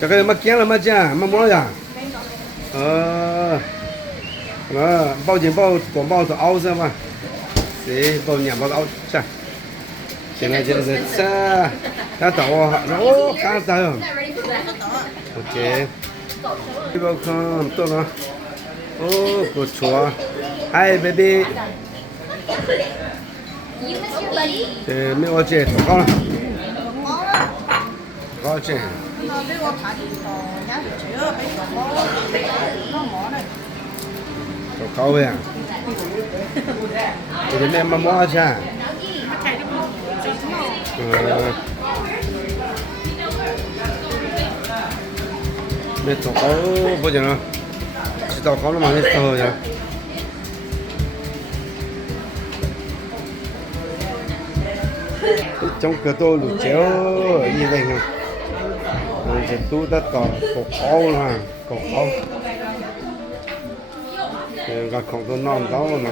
这个没见了没见，没摸呀。报警报广报是凹是吗？谁报年报凹是？现在就是这，要到哦，干啥哟？OK，这个看到了，哦，不错。Hi baby，没我姐多高了？多少钱？多高呀？这里面没多少钱？没多高不行了，知道高了嘛？你时候呀？trong cửa tô lụt chéo như vậy nè, thì tôi đã tỏ cổ khó là cổ khó, gặp không tôi non đó nè,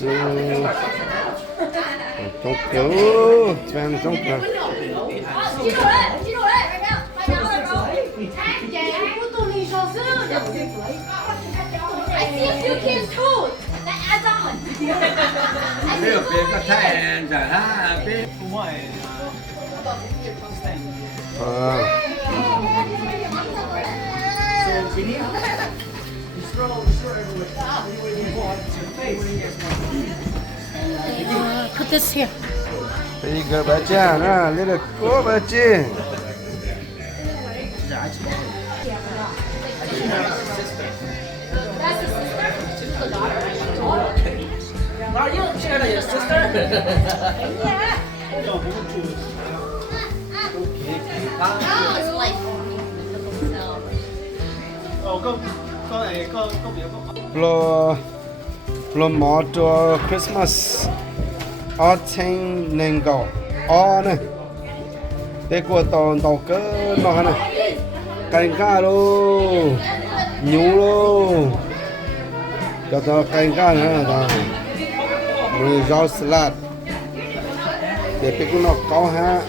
sư trong cửa, xem trong cửa. Cái ở bên cái thẻ giả ha bên ngoài put this here. bây giờ bà cha nè lấy được cố bà chi Are you share your sister? lo mò cho Christmas ở trên nền cầu ở này để của tàu cỡ nó này canh cá luôn nhú luôn cho tao canh cá nữa là rồi rau salad để cái nó có ha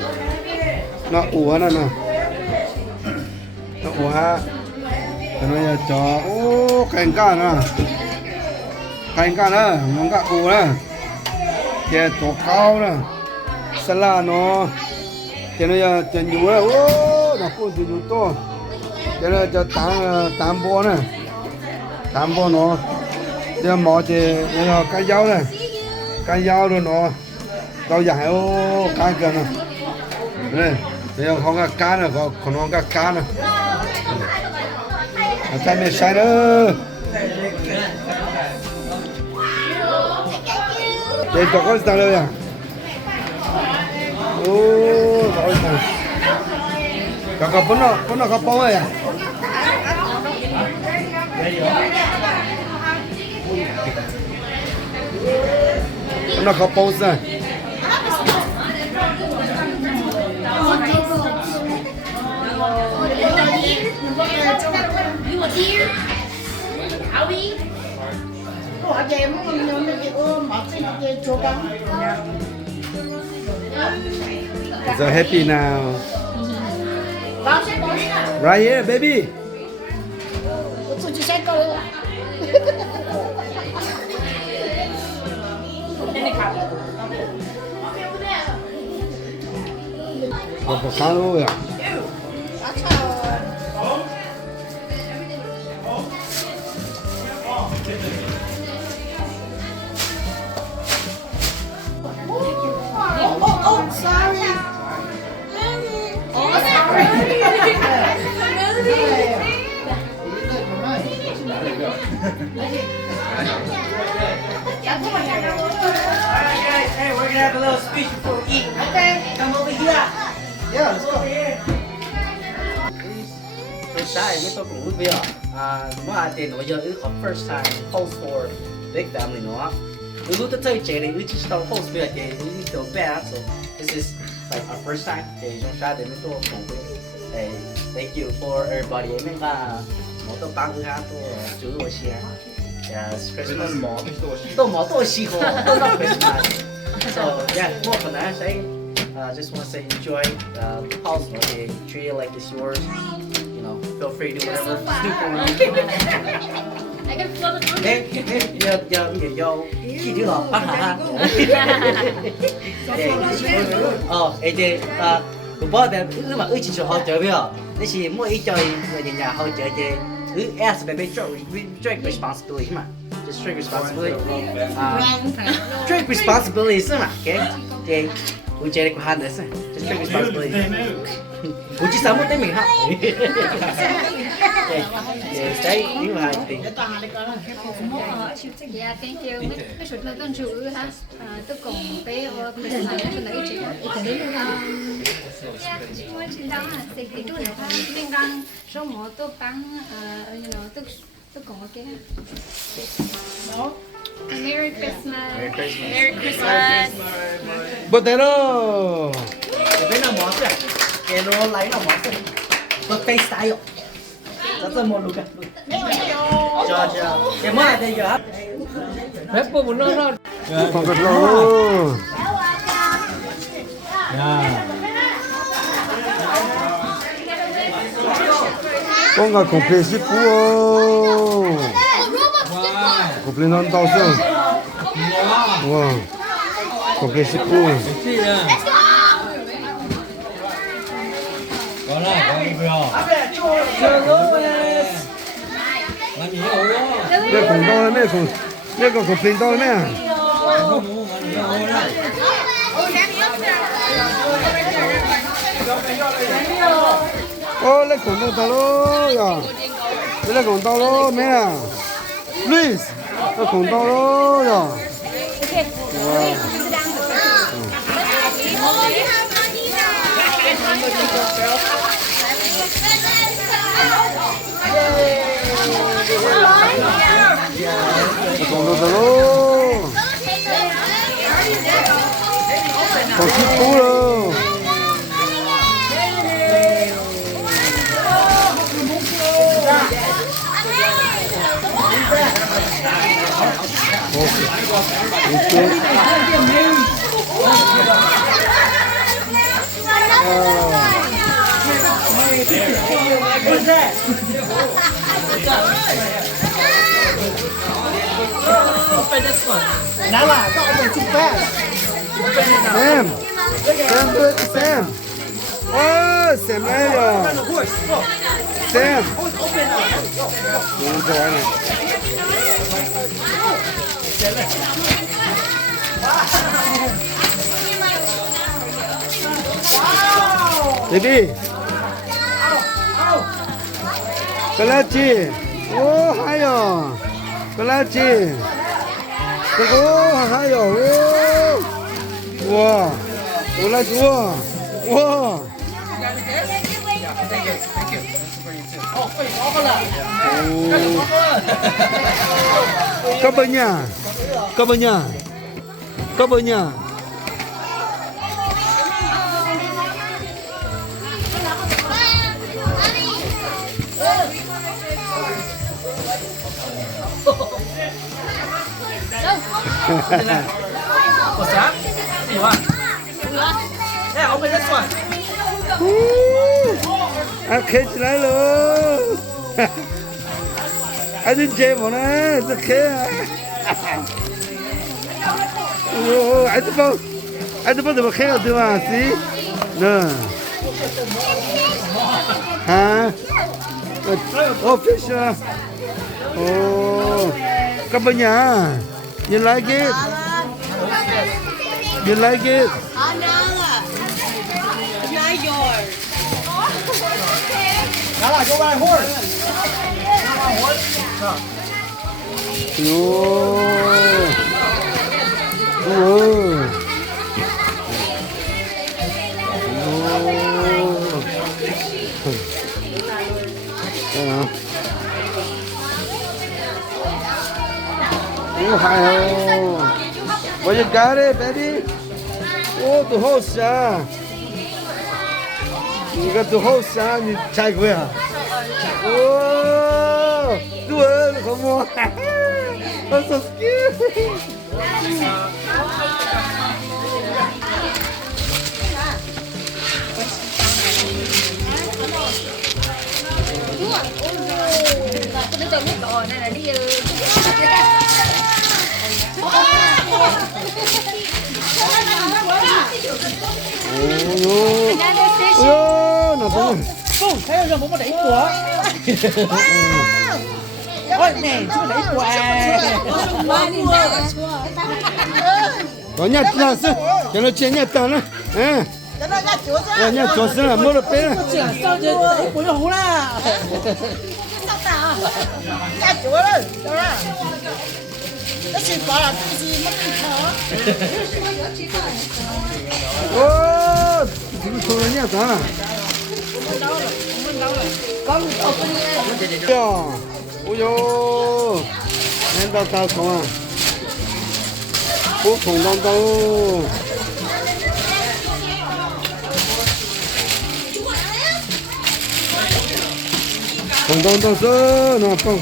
nó ủa nè nó ủa ha nó giờ cho ô canh cá nữa mong cá ủa nè cái tổ cao nè salad nó cái nó giờ cho nhú nè ô nó cũng từ nhú to cái nó cho tám bò nè tám bò nó giờ mò thì nó cái dao nè cái dao rồi nó dao dài ô cá kia nè đây bây giờ không có cá nữa còn không có cá nữa cái này sai nữa đây cho con sao đây à ô rồi nè cái bún nó có bông à nó có bông sao So happy now. Right here, baby. Một khá luôn à? Sorry. Oh, sorry. Hey, we're gonna have a little speech before we eat. Okay. Come over here. Yeah, let's go. First time, mới tôi cũng vui vẻ. Mà ai tiền bây giờ có first time host for big family nó. Lúc tôi chơi chơi thì chỉ tao host về thì tôi bad so this is like our first time. Thì chúng ta đến với tôi cũng hey, thank you for everybody. Mình là một tôi bang thứ hai tôi chú tôi xia. Yes, Christmas. Tôi mỏ tôi xì hồ, tôi love Christmas. So yeah, more for that. Say just want to say enjoy the house. Okay, treat it like it's yours. You know, feel free to do whatever stupid around. Yo, khi đứa lọ bắt hả? Để tụi bố để mà chỉ cho họ chơi bây giờ, để chỉ mua ít chơi người nhà họ chơi chơi, as baby take responsibility mà, just take responsibility, take responsibility是嘛？OK， 对，我觉得关键是 just take responsibility， 我只想冇得名哈。Đấy, đúng rồi. Dạ, thank you. Mấy sự là con chữ ha. Tôi cùng bé ở bên này nó là cái chuyện. Dạ, tôi chỉ đang là sẽ cái chỗ này thôi. Nên rằng số một tôi bán tôi cùng cái Merry Christmas. Merry Christmas. Potato. Cái nào món vậy? Cái nó lấy nào món vậy? Buffet style. Rất là một lúc à. Cho. Cái món này đây giờ. Phép của một nó. Còn thật lâu. Con gà complete ship wow. Complete non tao sơn. Wow. Complete ship Có là có đi rồi. Làm gì đâu đó. Mẹ cùng tao đấy mẹ còn complete tao đấy mẹ. Không muốn làm gì đâu đó. Ô lấy cùng tao đó rồi. Lấy cùng tao đó mẹ. Please. Lấy cùng tao đó rồi. Wow. Còn đâu rồi còn ship cũ rồi What's that? Open this one. Nala, don't open too fast. Sam do it Sam. Oh Sam đây rồi Sam đúng rồi này baby Kalachi oh hay rồi Kalachi oh hay rồi wow Kalachi wow wow Các bên nhà What's that? What do you want? Yeah, open this one. ăn khế起来了anh đi chơi mà nè rất khế à anh tôi bao khế ở đâu mà xí nè hả oh fish à oh các bạn nhà you like it you like it Nala, go ride a horse. What you got it, baby? Oh, the horse, you got the horse, you check where? Oh, đuổi không mua. I'm so scared. Nó tôi biết rồi nên là đi ôi nó không không thế giờ muốn đẩy của ôi này chú đẩy của có nhà là sao cho nó chơi nhà tao nữa nhà chỗ sao là mua được bé này sao chứ đẩy của hổ la ô chúng tôi nhà tao ôi yo nên tao tao không à bố không tao tao không tao tao sơ nào không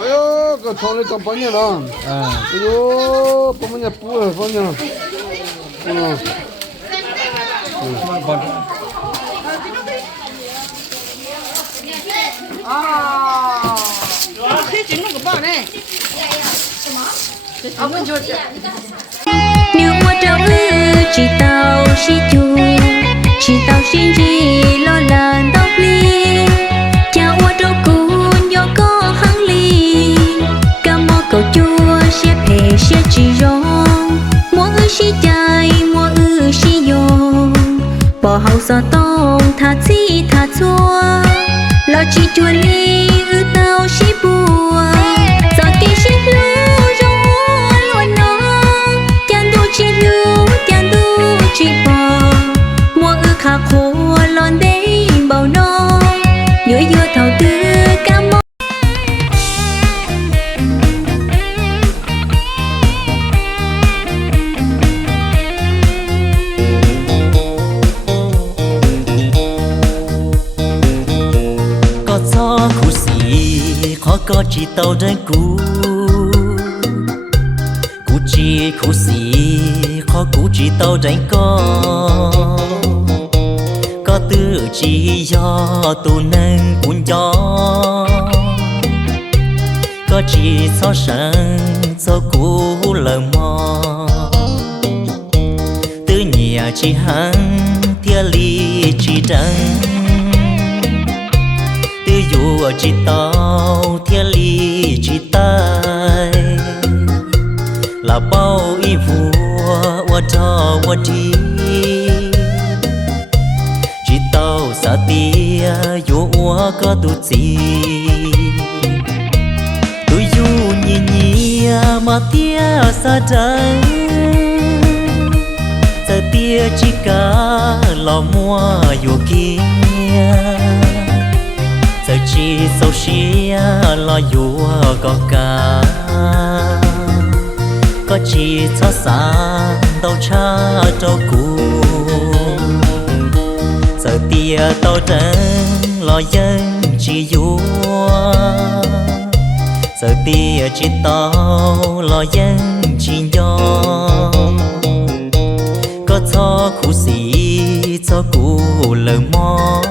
ayo cái thằng này còn bao nhiêu đó ayo bao nhiêu bùa bao nhiêu thế chính là của bọn này Nếu qua trao chỉ tao chỉ chu chỉ tao xin gì lo lắng tóc li cha qua trao cuốn do có hăng li cả mò cầu chua xếp hè xếp chỉ rong mua ư xí chạy mua ư xí yong bỏ hậu gió tông thả chi thả chua lo chỉ chua li ư tao xí bùa gió kia xí lưu trong mua luôn nó chăn đu chỉ lưu chăn đu chỉ bò mua ư khá khô lon đấy bao nó nhớ nhớ thầu tư cả mò có gió khu xì khó có chỉ tàu đến cũ cũ chỉ khu xì khó cũ chỉ tàu đến có tư chỉ do tu nâng cuốn gió có chỉ so sánh cho cũ lời mò tư nhà chỉ hắn thiên lý chỉ đắng tư dù chỉ tao thiên lý chỉ tay là bao y vua wa cho wa đi chỉ tao sa tia dù wa có tu gì tu dù nhị nhị mà tia sa trắng sa tia chỉ cả lò mua dù kia giờ chỉ sâu xía lo dù có cả có chỉ cho xa đâu cha đâu cũ giờ tia tao trắng lo dân chỉ dù giờ tia chỉ tao lo dân chỉ nhỏ có cho khu xí cho cũ lời mò